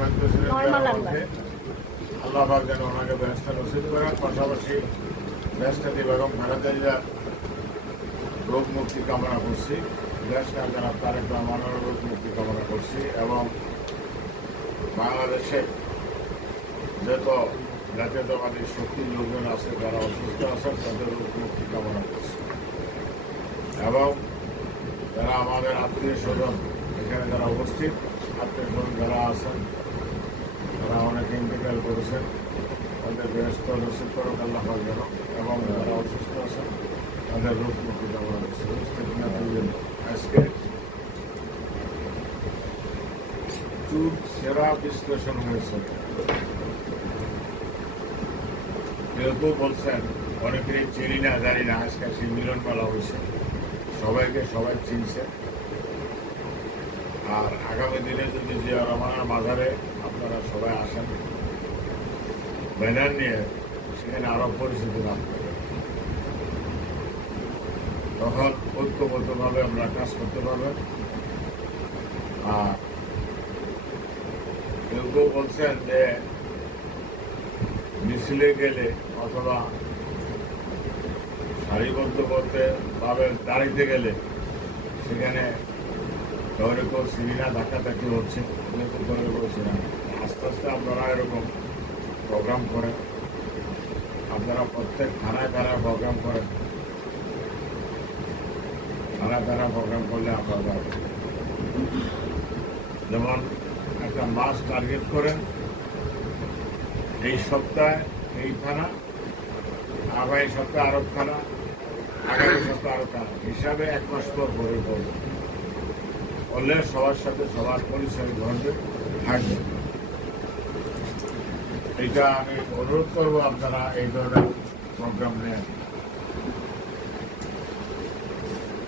শহীদ president Normal মধ্যে আল্লাহ পাক যেন ওনাকে ব্যবস্থা নসিব করার পাশাপাশি ব্যবস্থাটি বেগম খালেদা রোগ মুক্তি কামনা করছি। দেশ কান্দার তারেক রহমানের রোগ মুক্তি কামনা করছি এবং বাংলাদেশে যত জাতীয়তাবাদী শক্তি লোকজন আছে, যারা অসুস্থ আছেন, তাদের রোগ মুক্তি কামনা করছি। এবং যারা আমাদের আত্মীয় স্বজন, এখানে যারা উপস্থিত, আত্মীয় স্বজন যারা আছেন তারা অনেক ইন্টিকাল করেছেন তাদের ব্যস্ত নসিব করুক আল্লাহ যেন। এবং যারা অসুস্থ আছেন, তাদের রোগ মুক্তি করছি আজকে চুর সেরা বিশ্লেষণ হয়েছে। কেউ বলছেন, অনেকেরই চিনি না, জানি না, আজকে সেই মিলন মেলা হয়েছে। সবাইকে সবাই চিনছে। আর আগামী দিনে যদি জিয়া রহমানের মাজারে আপনারা সবাই আসেন, ব্যানার নিয়ে সেখানে আরও পরিচিতি লাভ করবেন। তখন ঐক্যবদ্ধভাবে আমরা কাজ করতে পারবেন আর কেউ কেউ বলছেন যে মিছিলে গেলে অথবা সারিবদ্ধ করতে ভাবে দাঁড়িতে গেলে সেখানে দৌড়ে কেউ সিরিনা ধাক্কাধাক্কি হচ্ছে করছি না আস্তে আস্তে আপনারা এরকম প্রোগ্রাম করেন। আপনারা প্রত্যেক থানায় থানায় প্রোগ্রাম করেন। থানায় থানায় প্রোগ্রাম করলে আপনারা যেমন একটা মাস টার্গেট করেন, এই সপ্তাহে এই থানা, আগামী সপ্তাহে আরব থানা, আগামী সপ্তাহে আরব থানা। হিসাবে এক মাস পর ভরে পড়বে করলে সবার সাথে সবার পরিচয় ঘটবে, থাকবে। এটা আমি অনুরোধ করব আপনারা এই ধরনের প্রোগ্রাম নেন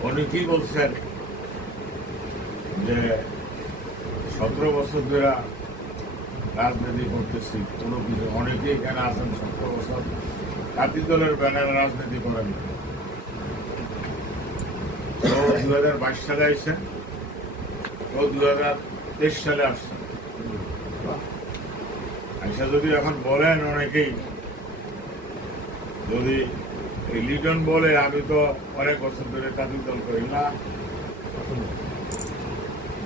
অনেকেই বলছেন? যে সতেরো বছর ধরে রাজনীতি করতেছি, কোনো কিছু অনেকেই এখানে আছেন, সতেরো বছর জাতি দলের ব্যানারে রাজনীতি করেন। দু হাজার বাইশ সালে আসছেন তো দু হাজার তেইশ সালে আচ্ছা যদি এখন বলেন অনেকেই, যদি লিটন বলে, আমি তো অনেক বছর ধরে জাতি দল করি না।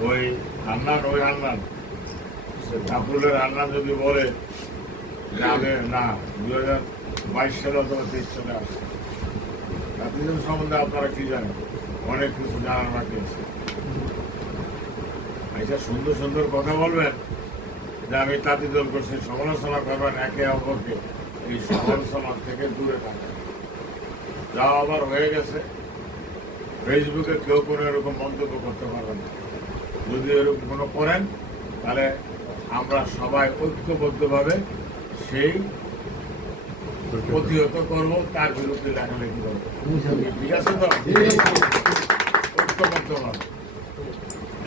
ওই হান্নান ওই হান্নান, কাপুরের হান্নান যদি বলে, যে না দু হাজার বাইশ সালে অথবা তেইশ সালে আসছে জাতিজন সম্বন্ধে আপনারা কি জানেন? অনেক কিছু জানার বাকি আছে। আচ্ছা সুন্দর সুন্দর কথা বলবেন যে আমি তাঁতি দল করছি সমালোচনা করবেন একে অপরকে। এই সমালোচনা থেকে দূরে থাকবেন। যা আবার হয়ে গেছে। ফেসবুকে কেউ কোনো এরকম মন্তব্য করতে পারবে না। যদি এরকম কোনো করেন তাহলে আমরা সবাই ঐক্যবদ্ধভাবে সেই প্রতিহত করব তার বিরুদ্ধে লেখালেখি করব। ঠিক আছে তো? ঐক্যবদ্ধভাবে।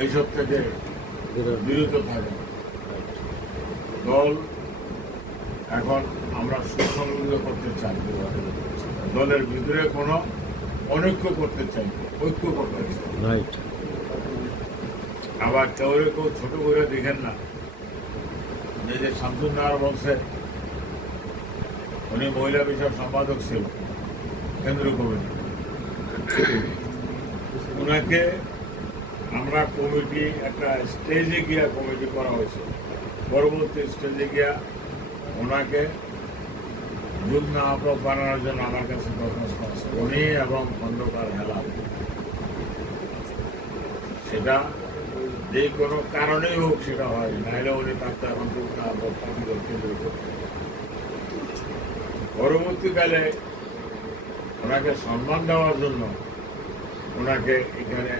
এইসব থেকে বিরত থাকে দল এখন আমরা সুসংগঠিত করতে চাই। দলের ভিতরে কোনো অনৈক্য করতে চাই। ঐক্য করতে চাই। আবার কেউ কেউ ছোট করে দেখেন না। যে যে শামসুন্নার বলছে উনি মহিলা বিষয়ক সম্পাদক ছিল কেন্দ্রীয় কমিটি। ওনাকে আমরা কমিটি, একটা স্টেজে গিয়া কমিটি করা হয়েছে। পরবর্তী স্টেজে গিয়া ওনাকে যুগ্ম আহ্বক বানানোর জন্য আমার কাছে দরখাস্ত আছে। উনি এবং খন্দকার হেলা সেটা যে কোনো কারণেই হোক সেটা হয়, নাহলে উনি থাকতে এখন পরবর্তীকালে ওনাকে সম্মান দেওয়ার জন্য ওনাকে এখানে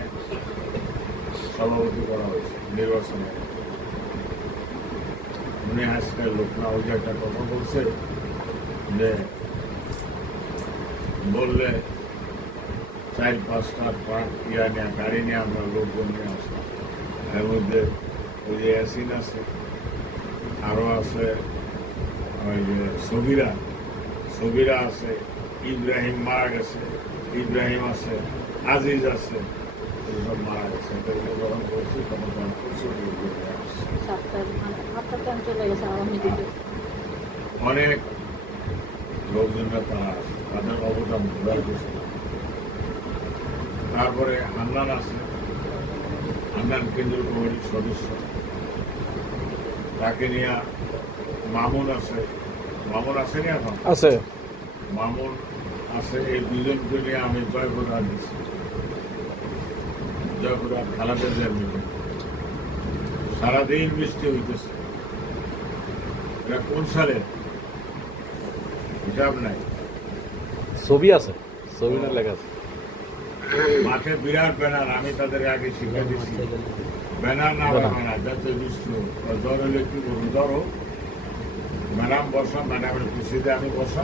সভাপতি করা হয়েছে, নির্বাচনে। উনি আজকে লোকনা ওই যে একটা কথা বলছে, যে বললে চার পাঁচটা ইয়া নিয়ে গাড়ি নিয়ে আমরা লোকজন নিয়ে আসলাম এর মধ্যে ওই যে অ্যাসিন আছে আরও আছে, ওই যে সবিরা সবিরা আছে, ইব্রাহিম মারা গেছে, ইব্রাহিম আছে, আজিজ আছে সব মারা গেছে যখন করছি তখন করছি মিটিংয়ে অনেক লোকজনরা তারা তাদের অবদান উদ্ধার করছে তারপরে হান্নান আছে হান্নান কেন্দ্রীয় কমিটির সদস্য। তাকে নিয়ে মামুন আছে। মামুন আছে না এখন? আছে। মামুন আছে এই দুজনকে নিয়ে আমি জয়পুরহাট দিচ্ছি সারাদিন বৃষ্টি হইতেছে। এটা কোন সালে? হিসাব নাই। ছবি আছে ছবি না লেখা আছে। মাঠে বিরাট ব্যানার আমি তাদের আগে শিখে দিচ্ছি ব্যানার না ব্যানার। যাতে বৃষ্টি জ্বর হলে কি করুন জ্বর হোক। ম্যাডাম বসা ম্যাডামের খুশিতে আমি বসা।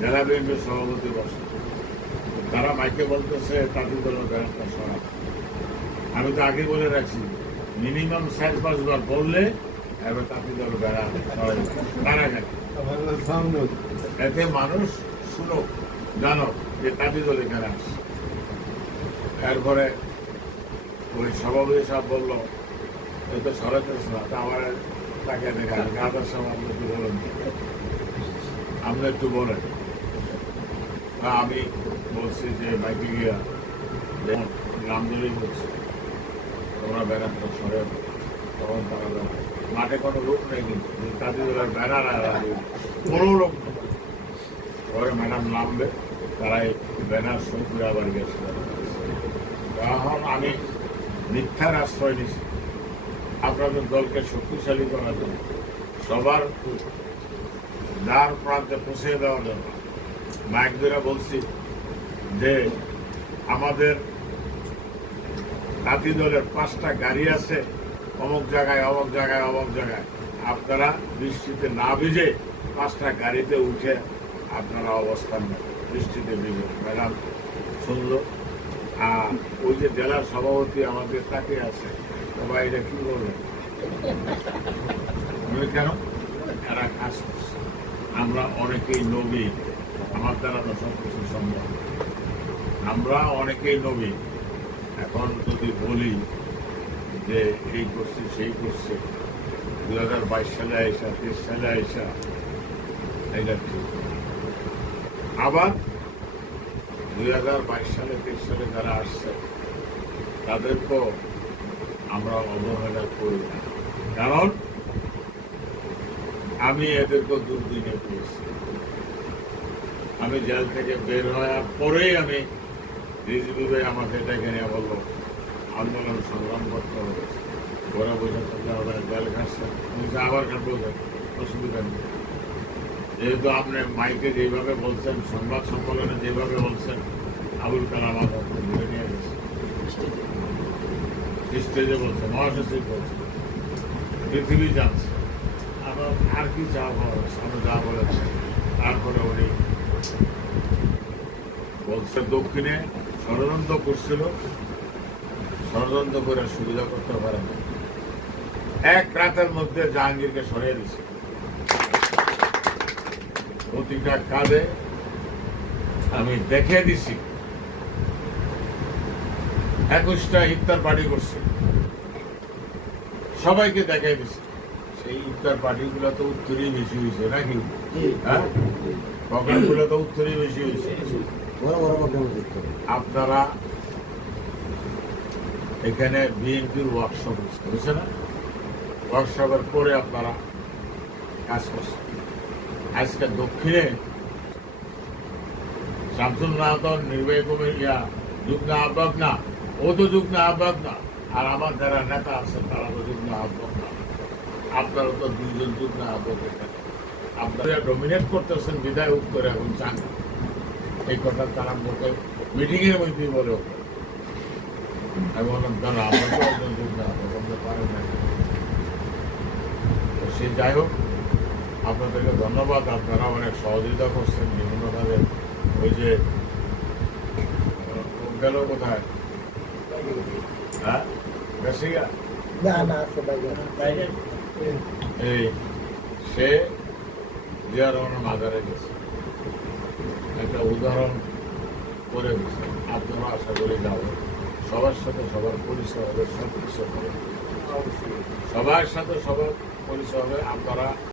জেলা বিএনপির সভাপতি বসা। তারা মাইকে বলতেছে, তাদের দলের ব্যানারটা সরা আমি তো আগে বলে রাখছি মিনিমাম চার পাঁচবার বললে, এবার তাঁতি দল বেড়া তারা যায়। এতে মানুষ শুনো জানো যে তাঁতি দল এখানে আসছে এরপরে ওই সভাপতি সাহেব বলল এই তো সরাতেছ না তা আমার তাকে দেখা গাদার সময় আপনি একটু বলেন। আপনি একটু বলেন। আমি বলছি যে বাইকে গিয়া যেমন রামদলি বলছি, তোমরা ব্যানারটা সরে। তখন তারা। মাঠে কোনো লোক নেই কিন্তু তাদের ব্যানার কোনো লোক পরে ম্যাডাম নামবে, তারাই ব্যানার সই করে আবার গেছে তখন আমি মিথ্যার আশ্রয় নিছি আপনাদের দলকে শক্তিশালী করার জন্য, সবার দ্বার প্রান্তে পৌঁছে দেওয়ার জন্য মাইক বলছি যে আমাদের জাতি দলের পাঁচটা গাড়ি আছে, অমুক জায়গায় অমুক জায়গায় অমুক জায়গায়। আপনারা বৃষ্টিতে না ভিজে পাঁচটা গাড়িতে উঠে আপনারা অবস্থান বৃষ্টিতে ভিজে ম্যাডাম, শুনলো? আর ওই যে জেলার সভাপতি আমাদের তাকে আছে। সবাই এটা কি বলবেন? কেন? এরা কাজ আমরা অনেকেই নবী। আমার দ্বারা তো কিছু সম্ভব। আমরা অনেকেই নবী। এখন যদি বলি যে এই করছে সেই করছে দু হাজার বাইশ সালে আইসা তেইশ সালে আইসা এটা ঠিক। আবার দুই হাজার বাইশ সালে, তেইশ সালে যারা আসছে তাদেরকেও আমরা অবহেলা করি না। কারণ আমি এদেরকে দুর্দিনে পেয়েছি। আমি জেল থেকে বের হওয়ার পরেই আমি ভাই আমাকে ডেকে নিয়ে বলল, আন্দোলন সংগ্রাম করতে হবে। ঘরে বসে থাকলে হবে জেল খাচ্ছে আমি আবার অসুবিধা নেই। যেহেতু আপনি মাইকে যেভাবে বলছেন, সংবাদ সম্মেলনে যেভাবে বলছেন, আবুল কালাম আজাদকে ধরে নিয়ে গেছে। স্টেজে বলছে, মহাসচিব বলছে, পৃথিবী জানছে আবার আর কি যা বলার সামনে যা বলেছে। তারপরে উনি বলছে, দক্ষিণে ষড়যন্ত্র করছিল। ষড়যন্ত্র করে সুবিধা করতে পারে এক রাতের মধ্যে জাহাঙ্গীরকে সরিয়ে দিচ্ছে প্রতিটা কাজে আমি দেখে দিছি। একুশটা ইফতার পার্টি করছে। সবাইকে দেখাই দিছি। সেই পার্টিগুলো তো উত্তরেই বেশি হয়েছে নাকি? হ্যাঁ? প্রোগ্রামগুলো তো উত্তরেই বেশি হয়েছে। আপনারা এখানে বিএনপির ওয়ার্কশপ না? ওয়ার্কশপের পরে আপনারা কাজ করছেন। আজকে দক্ষিণে শামসুল নাহতন নির্বাহী কমিটিয়া যুগ্ম আহ্বায়ক না ও তো যুগ্ম আহ্বায়ক না আর আমার যারা নেতা আছেন তারা তো যুগ্ম আহ্বায়ক না। আপনারা তো দুইজন যুগ্ম আহ্বায়ক এখানে। আপনারা ডমিনেট করতেছেন বিদায় উত্তরে এখন চান। এই কথা তারা মুখে মিটিংয়ের মধ্যেই বলে আমি বললাম আমরা তো একজন পারেন না সে যাই হোক আপনাদেরকে ধন্যবাদ। আপনারা অনেক সহযোগিতা করছেন বিভিন্নভাবে। ওই যে গেল কোথায়? হ্যাঁ? বেশি এই, সে জিয়া রহমানের মাজারে গেছে। একটা উদাহরণ করে দিচ্ছে আপনারা আশা করি যাব। সবার সাথে সবার পরিচয় হবে সব কিছু হবে। সবার সাথে সবার পরিচয় হবে। আপনারা